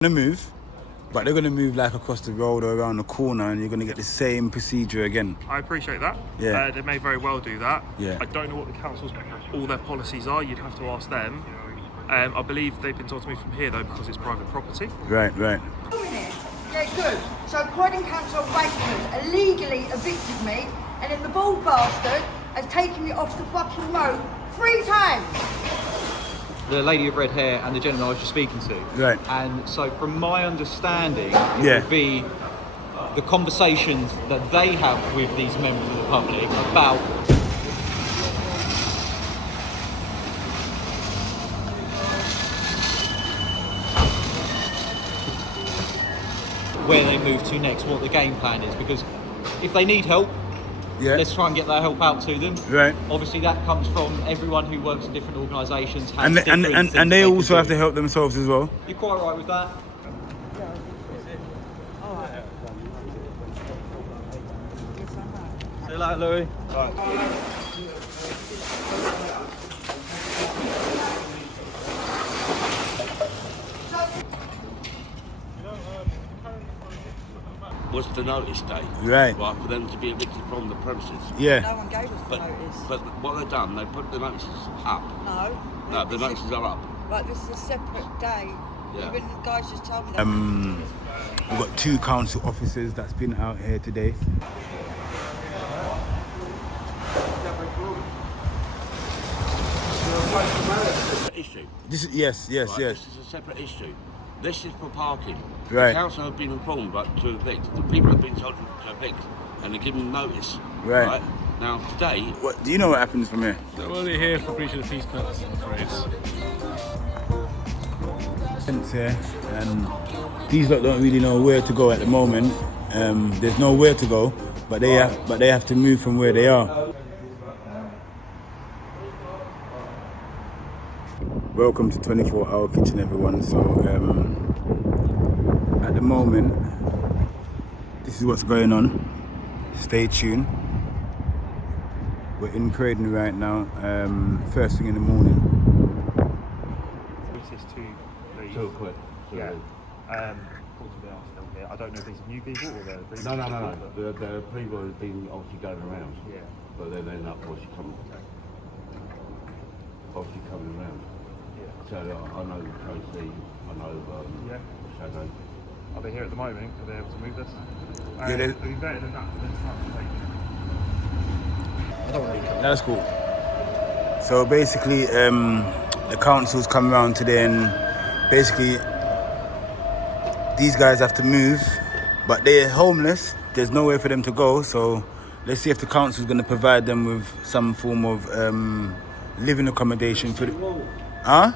Gonna move, but they're gonna move like across the road or around the corner, and you're gonna get the same procedure again. I appreciate that. Yeah. They may very well do that. Yeah. I don't know what the council's all their policies are. You'd have to ask them. I believe they've been told to move from here though because it's private property. Right. Yeah, good. So Croydon Council wankers illegally evicted me, and then the bald bastard has taken me off the fucking road 3 times. The lady of red hair and the gentleman I was just speaking to. Right. And so from my understanding, Yeah. it would be the conversations that they have with these members of the public about where they move to next, what the game plan is. Because if they need help, Yeah. let's try and get that help out to them. Right. Obviously, that comes from everyone who works in different organisations. And they also have to help themselves as well. You're quite right with that. See you later, Louis. Was the notice date, Right. for them to be evicted from the premises. Yeah. No one gave us the But, notice. but what they've done, they put the notices up. No. No, the notices are up. Like, this is a separate day. Yeah. Even the guys just told me that. We've got 2 council officers that's been out here today. Issue. This is yes. Right? This is a separate issue. This is for parking. Right. The council have been informed but to evict. The people have been told to evict, and they're given notice. Right. Now today, What do you know what happens from here? They're only here for breach of the peace purpose, I'm afraid. Fence here, and these lot don't really know where to go at the moment. There's nowhere to go, but they have to move from where they are. Welcome to 24-hour kitchen, everyone. So at the moment, this is what's going on. Stay tuned. We're in Croydon right now, first thing in the morning. Notice to leave. so quick. Yeah. Unfortunately, they are still here. I don't know if these are new people or they're previous No. people, but- The people have been obviously going around. Yeah. But then they're not obviously coming around. Yeah. So I know Tracy, I know Yeah. Shadow. Are they here at the moment? Are they able to move this? Yeah, they- It'd be better than that. Than That's cool. So basically, the council's come around today, and basically these guys have to move, but they're homeless. There's nowhere for them to go. So let's see if the council's going to provide them with some form of living accommodation for. Huh?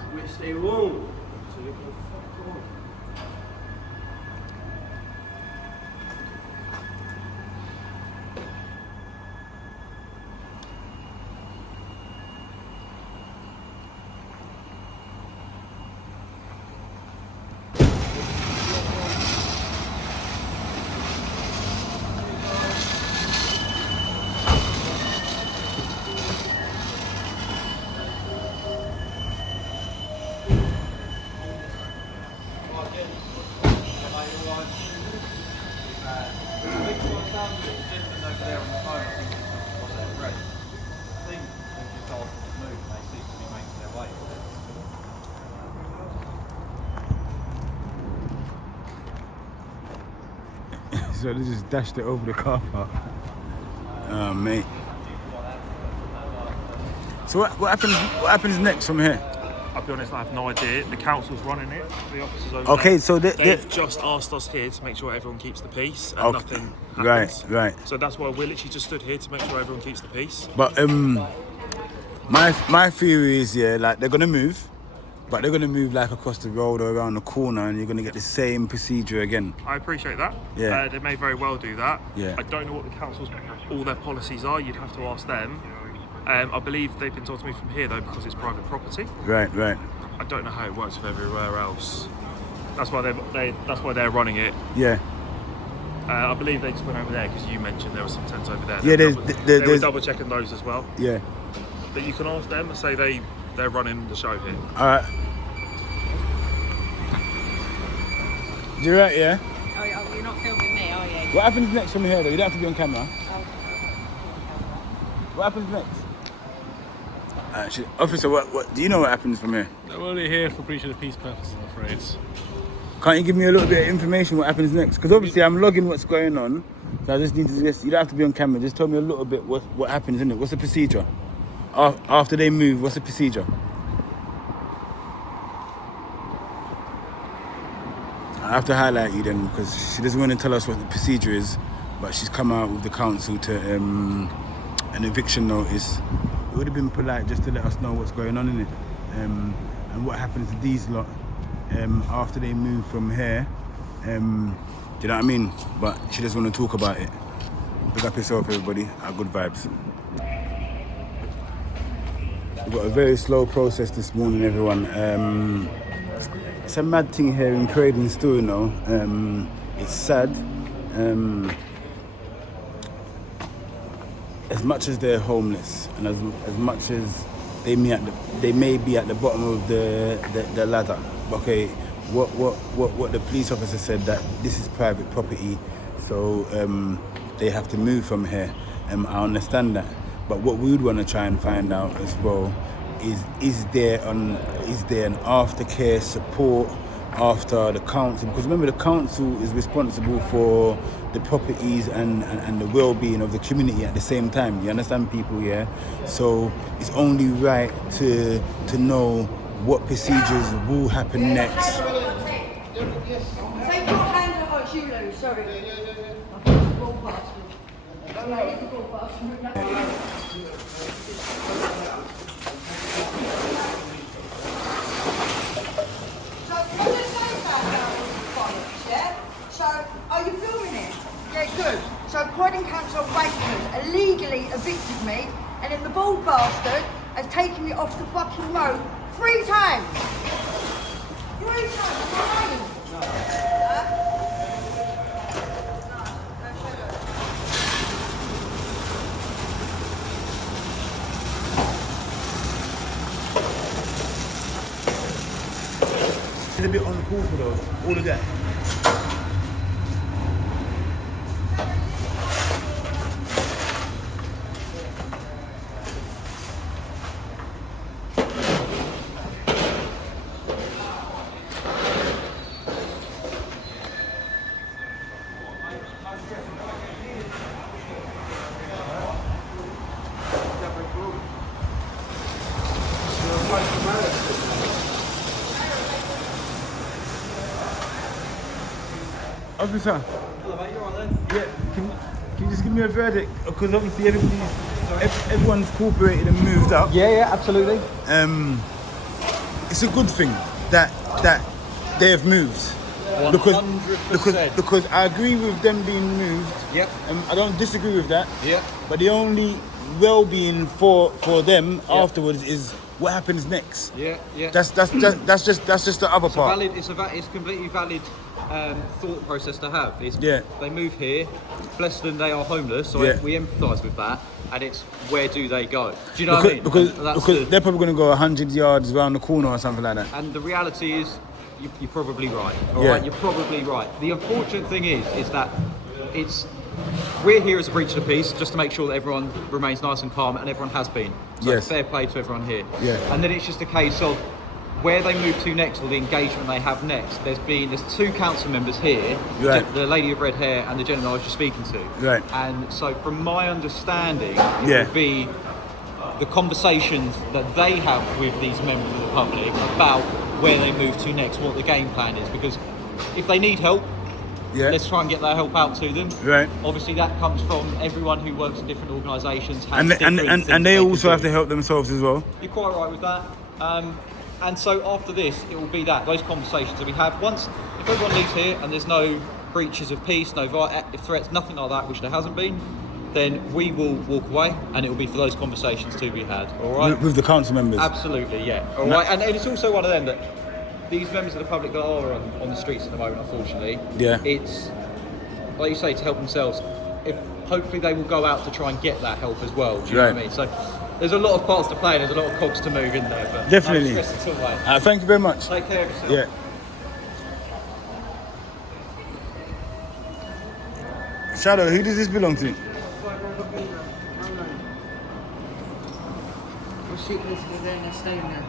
So they just dashed it over the car park. Oh, mate. So what happens next from here? I'll be honest, I have no idea. The council's running it. The officers over Okay, there. so They've just asked us here to make sure everyone keeps the peace and nothing happens. Right. So that's why we're literally just stood here to make sure everyone keeps the peace. But my theory is, yeah, like they're gonna move, but they're gonna move like across the road or around the corner, and you're gonna get the same procedure again. I appreciate that. Yeah. They may very well do that. Yeah. I don't know what the council's all their policies are. You'd have to ask them. I believe they've been told to move from here though because it's private property. Right. I don't know how it works with everywhere else. That's why they're running it. Yeah. I believe they just went over there because you mentioned there were some tents over there. Yeah, They were there's double checking those as well. yeah. But you can ask them and say they're running the show here. All right. You're right, yeah? Oh, you're not filming me, are you? What happens next from here though? You don't have to be on camera. Oh. What happens next? Actually, officer, what do you know what happens from here? I'm only here for breach of the peace purposes, I'm afraid. Can't you give me a little bit of information what happens next? Because obviously I'm logging what's going on. So I just need to you don't have to be on camera. Just tell me a little bit what happens, isn't it? What's the procedure? After they move, what's the procedure? I have to highlight you then because she doesn't want to tell us what the procedure is, but she's come out with the council to an eviction notice. It would have been polite just to let us know what's going on in it and what happens to these lot after they move from here. Do you know what I mean? But she doesn't want to talk about it. Pick up yourself, everybody. Our good vibes. We've got a very slow process this morning, everyone. It's a mad thing here in Croydon still, you know. It's sad. As much as they're homeless and as much as they may be at the bottom of the ladder, okay, what the police officer said that this is private property, so they have to move from here. I understand that, but what we would want to try and find out as well is there an aftercare support after the council, because remember the council is responsible for the properties and the well-being of the community at the same time. You understand, people? Yeah. So it's only right to know what procedures will happen next. Take your hands out, you lose, sorry. So, are you filming it? Yeah, good. So, Croydon Council Wastemans illegally evicted me, and then the bald bastard has taken me off the fucking road 3 times. 3 times. Why? It's a bit on the call for those, all of that. Officer. Hello, mate, you alright then? Yeah, can you just give me a verdict? Because obviously everyone's cooperated and moved up. Yeah, absolutely. It's a good thing that they have moved. 100%. Because I agree with them being moved. Yep. I don't disagree with that. Yep. But the only well-being for them afterwards is what happens next. Yeah. That's just the other part. It's completely valid thought process to have. They move here, bless them, they are homeless, so we empathise with that, and it's where do they go? Do you know what I mean? Because they're probably going to go 100 yards around the corner or something like that. And the reality is, you're probably right. All right, you're probably right. The unfortunate thing is that we're here as a breach of the peace, just to make sure that everyone remains nice and calm, and everyone has been. So fair play to everyone here. Yeah. And then it's just a case of where they move to next, or the engagement they have next. There's 2 council members here, the lady with red hair and the gentleman I was just speaking to. Right. And so from my understanding, it will be the conversations that they have with these members of the public about where they move to next, what the game plan is. Because if they need help, let's try and get that help out to them. Right. Obviously, that comes from everyone who works in different organisations. And they also have to help themselves as well. You're quite right with that. And so after this, it will be those conversations that we have. If everyone leaves here and there's no breaches of peace, no threats, nothing like that, which there hasn't been, then we will walk away, and it will be for those conversations to be had. All right. With the council members. Absolutely, yeah. All right. And it's also one of them that these members of the public that are on the streets at the moment, unfortunately, it's like you say, to help themselves. Hopefully they will go out to try and get that help as well. Do you know what I mean? So there's a lot of parts to play, and there's a lot of cogs to move in there. But definitely. No stress at all, mate. Thank you very much. Take care of yourself. Yeah. Shadow, who does this belong to? Your suitcase is there and they're staying there.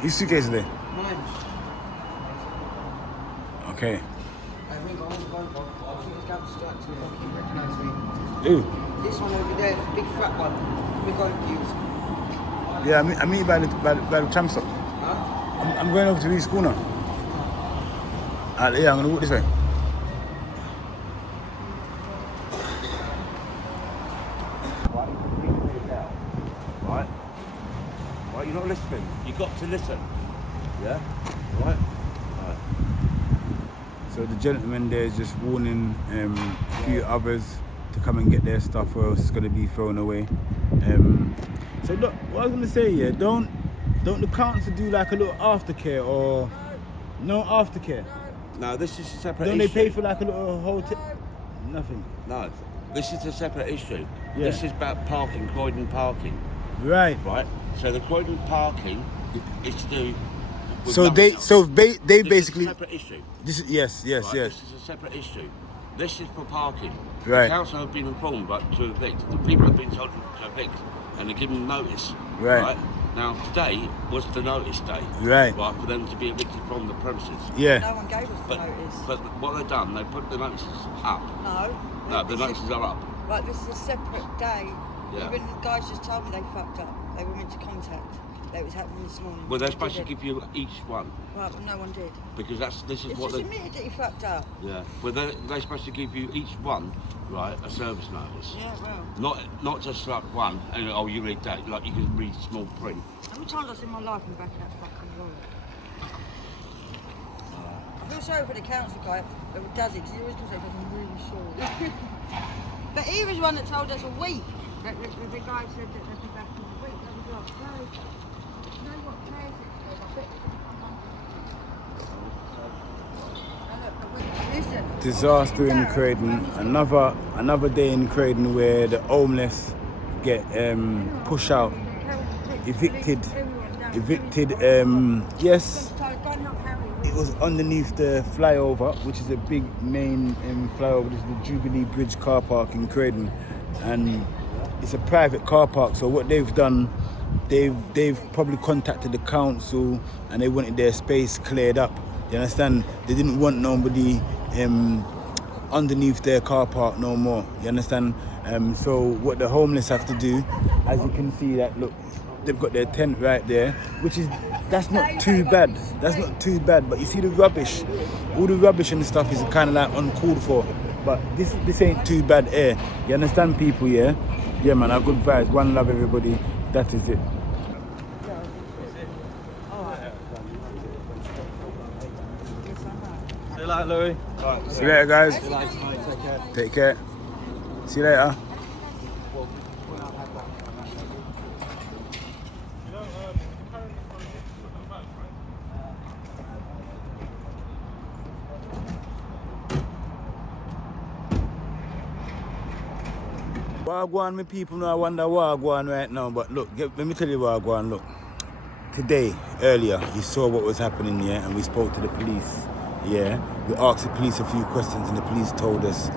Whose suitcase is there? Mine. Okay. I think I'm going to I think it's got distracted if I can recognise me. Who? This one over there, the big fat one. We're going to use. Yeah, I mean by the tram stop. Huh? I'm going over to the school now. Yeah, I'm gonna walk this way. Right? Right, you're not listening. You've got to listen. Yeah? Right? Right. So the gentleman there is just warning a few others to come and get their stuff or else it's gonna be thrown away. So look, what I was gonna say, yeah, don't the council do like a little aftercare or no aftercare? No, this is a separate Don't issue. they pay for like a little hotel? Nothing. No, this is a separate issue. Yeah. This is about parking, Croydon parking. Right. Right? So the Croydon parking is to do with So nothing else. they This basically is a separate issue. this is yes. Right, this is a separate issue. This is for parking. Right. The council have been informed but to evict. The people have been told to evict and they're given notice. Right. Now today was the notice day. Right. Right, for them to be evicted from the premises. Yeah. No one gave us the notice. But what they've done, they put the notices up. No. No, the notices are up. Right, this is a separate day. Yeah. Even the guys just told me they fucked up. They were meant to contact. That was happening this morning. Well, they're They supposed to didn't. give you each one Right, but no one did. because this is It's what just they. admitted that he fucked up. Yeah. Well, they're supposed to give you each one, right, a service notice. Yeah, well. Not just like one. And oh, you read that. Like you can read small print. How many times I've seen my life in the back of that fucking room? I feel sorry for the council guy that does it, because he always does it, but I'm really sure. But he was one that told us a week. That the guy said that they'd be back in a week. That was like, no, you know what place it's called? I bet they're going to come on. Listen. Disaster in Croydon. Another day in Croydon where the homeless get pushed out, evicted. Yes, it was underneath the flyover, which is a big main flyover. This is the Jubilee Bridge car park in Croydon, and it's a private car park. So what they've done, they've probably contacted the council and they wanted their space cleared up. You understand? They didn't want nobody underneath their car park no more. You understand? So what the homeless have to do, as you can see, that look, they've got their tent right there, that's not too bad. That's not too bad. But you see the rubbish, all the rubbish and stuff is kind of like uncalled for. But this ain't too bad air. You understand, people? Yeah, yeah, man. Our good vibes. One love, everybody. That is it. See you later, Louis. See you later, guys. See you later, mate. Take care. Take care. See you later. Wagwan, my people know I wonder Wagwan right now, but look, let me tell you Wagwan, look. Today, earlier, you saw what was happening here, and we spoke to the police, yeah. We asked the police a few questions and the police told us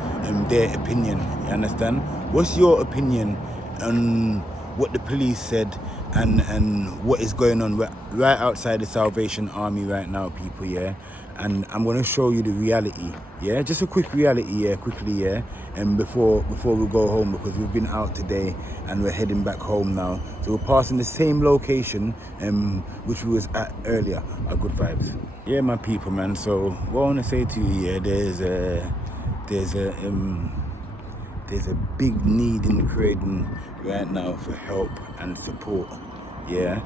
their opinion, you understand? What's your opinion on what the police said and what is going on right outside the Salvation Army right now, people, yeah? And I'm going to show you the reality, yeah? Just a quick reality, yeah, quickly, yeah? And before we go home, because we've been out today and we're heading back home now. So we're passing the same location which we was at earlier. Our good vibes. Yeah, my people, man. So what I want to say to you, yeah, there's a big need in Croydon right now for help and support, yeah,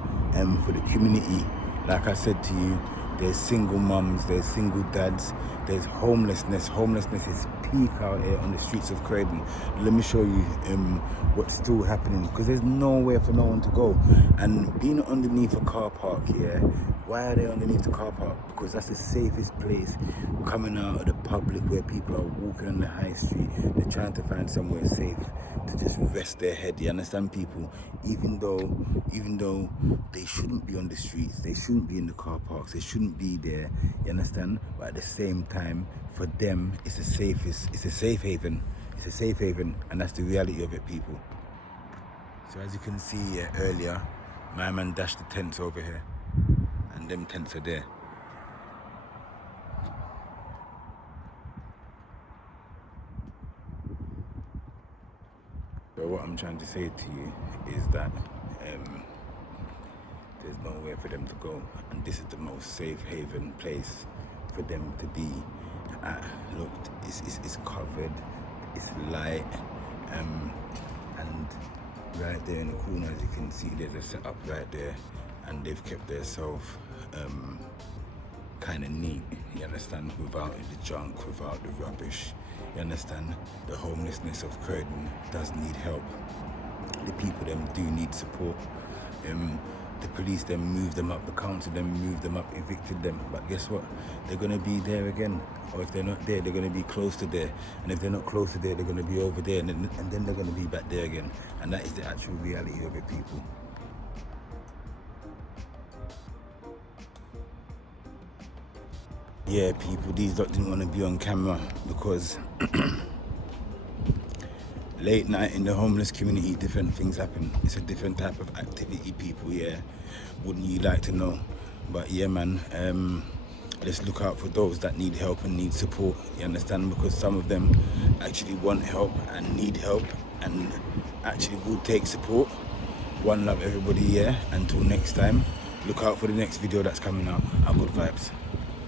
for the community. Like I said to you, there's single mums, there's single dads, there's homelessness. Homelessness is peak out here on the streets of Croydon. Let me show you what's still happening, because there's nowhere for no one to go. And being underneath a car park here, why are they underneath the car park? Because that's the safest place coming out of the public, where people are walking on the high street. They're trying to find somewhere safe to just rest their head. You understand, people? Even though they shouldn't be on the streets, they shouldn't be in the car parks, they shouldn't be there. You understand? But at the same time, for them, it's a safe haven. It's a safe haven, and that's the reality of it, people. So as you can see earlier, my man dashed the tents over here, and them tents are there. So what I'm trying to say to you is that there's nowhere for them to go, and this is the most safe haven place for them to be at. Look, it's covered, it's light, and right there in the corner, as you can see, there's a setup right there, and they've kept themselves kind of neat, you understand, without the junk, without the rubbish, you understand. The homelessness of Croydon does need help. The people them do need support. The police then moved them up, the council then moved them up, evicted them, but guess what? They're going to be there again, or if they're not there, they're going to be close to there, and if they're not close to there, they're going to be over there, and then they're going to be back there again, and that is the actual reality of it, people. Yeah, people, these lot didn't want to be on camera because late night in the homeless community, different things happen. It's a different type of activity, people, yeah. Wouldn't you like to know? But yeah, man, let's look out for those that need help and need support, you understand? Because some of them actually want help and need help and actually will take support. One love, everybody, yeah. Until next time, look out for the next video that's coming out. Our good vibes.